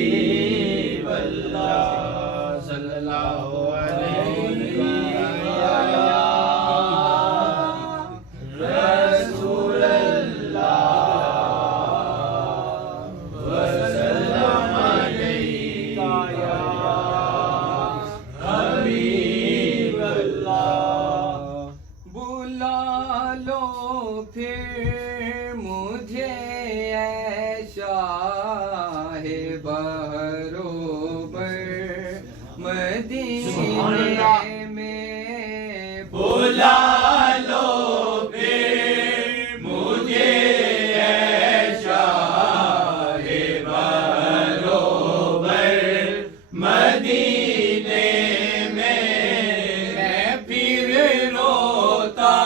حبیب اللہ صلی اللہ علیہ رسول اللہ وسلم علیہ حبیب اللہ. بلا لو پھر مجھے اے شاہ بروبر مدینے میں. بلا لو پھر مجھے اے شاہ بروبر مدینے میں. میں پھر روتا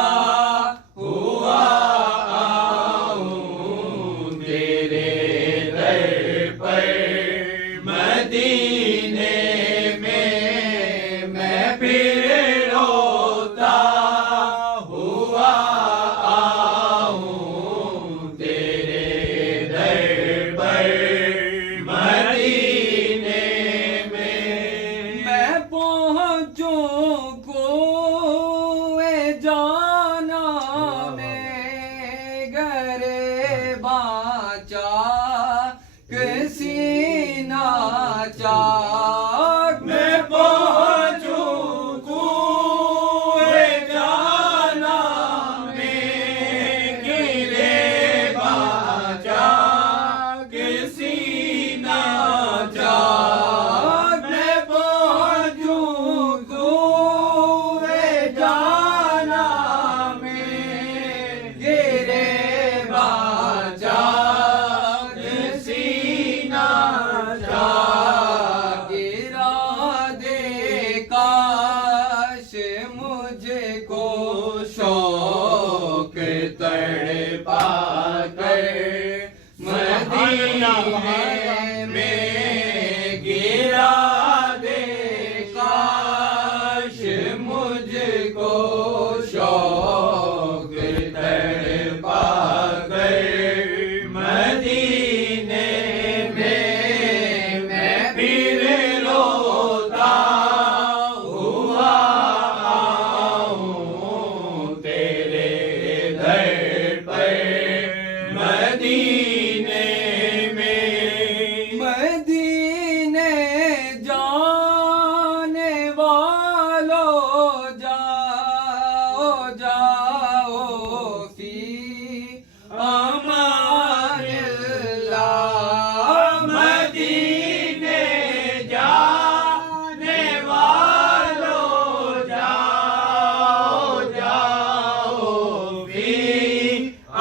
ہوا آؤں تیرے در پر مدینے میں. میں پھر روتا ہوا آؤں تیرے در پر مدینے میں. میں پہنچوں کوئے جانا میں گرے باچا کسی ناچاک. میں پہنچوں کوئے جانا میں گرے باچا کسی ناچاک. میں پہنچوں کوئے جانا میں گرے باچا کسی ناچاک. گرا دے کاش مجھ کو شوق تڑپا کر مدینے میں. گرا دے کاش مجھ کو شوق تڑپا کر مدینے میں. میں پھر روتا ہوا آؤں تیرے در پر مدینے میں. مدینے جانے والو جاؤ جاؤ فی امان اللہ. مدینے جانے والوں جاؤ جاؤ فی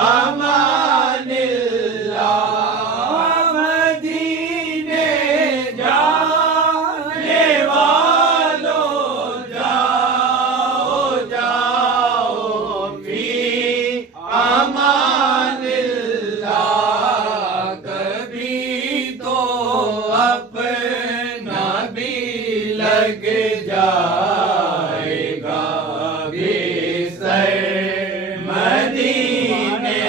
امان اللہ. مدینے جانے والوں جاؤ جاؤ فی امان اللہ. کبھی تو اپنا بھی لگ جائے گا بستر مدینے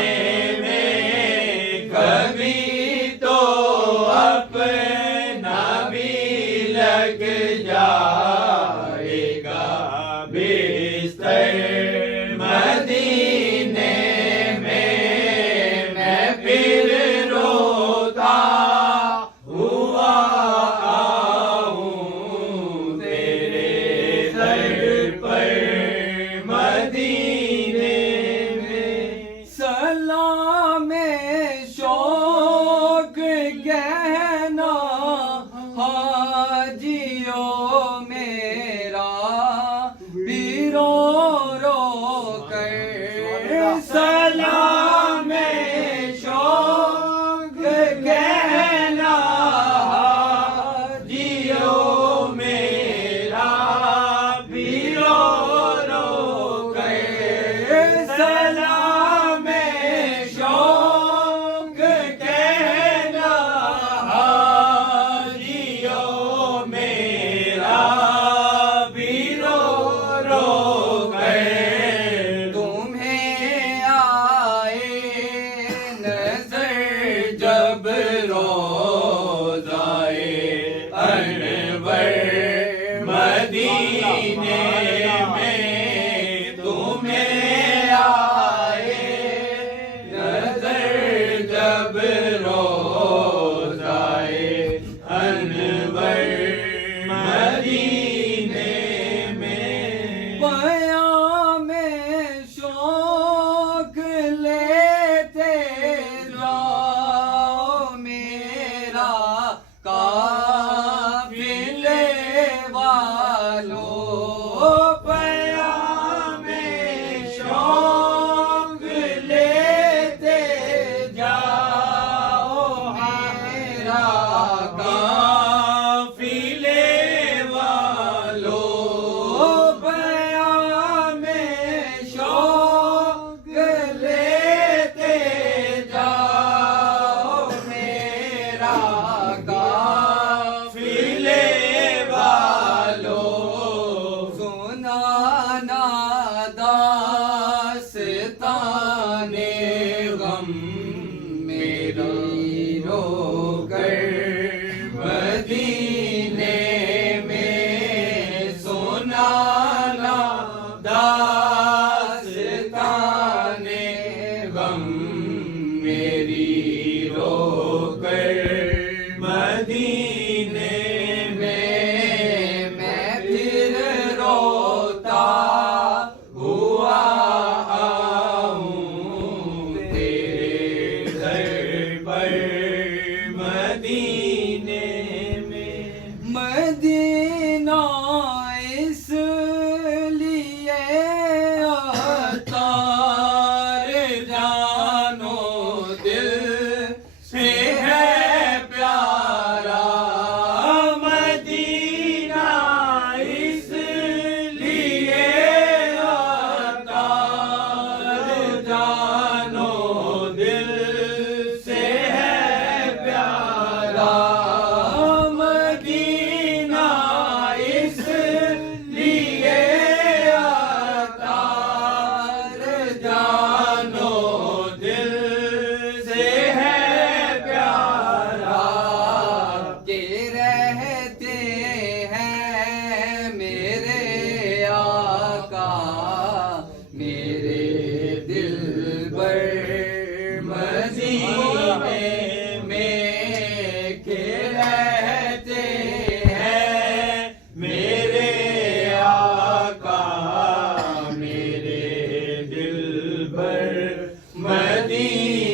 میں. کبھی تو اپنا بھی لگ جائے گا بستر مدینے میں. میں پھر روتا ہوا آؤں تیرے در پر مدینے میں. سلام شوق کہنا حاجیوں میں پھر روتا ہوا آؤں تیرے در پر مدینے میں مدینہ اس لیے عطار جانو دل سے ہے پیارا مدینہ اس لیے عطار جانو دل سے ہے پیارا مدینہ اس لیے عطار جانو دل سے ہے پیارا کہ رہتے ہیں میرے آقا میرے دل پر مدینے میں کہ رہتے ہیں میرے آقا میرے دل پر مدینے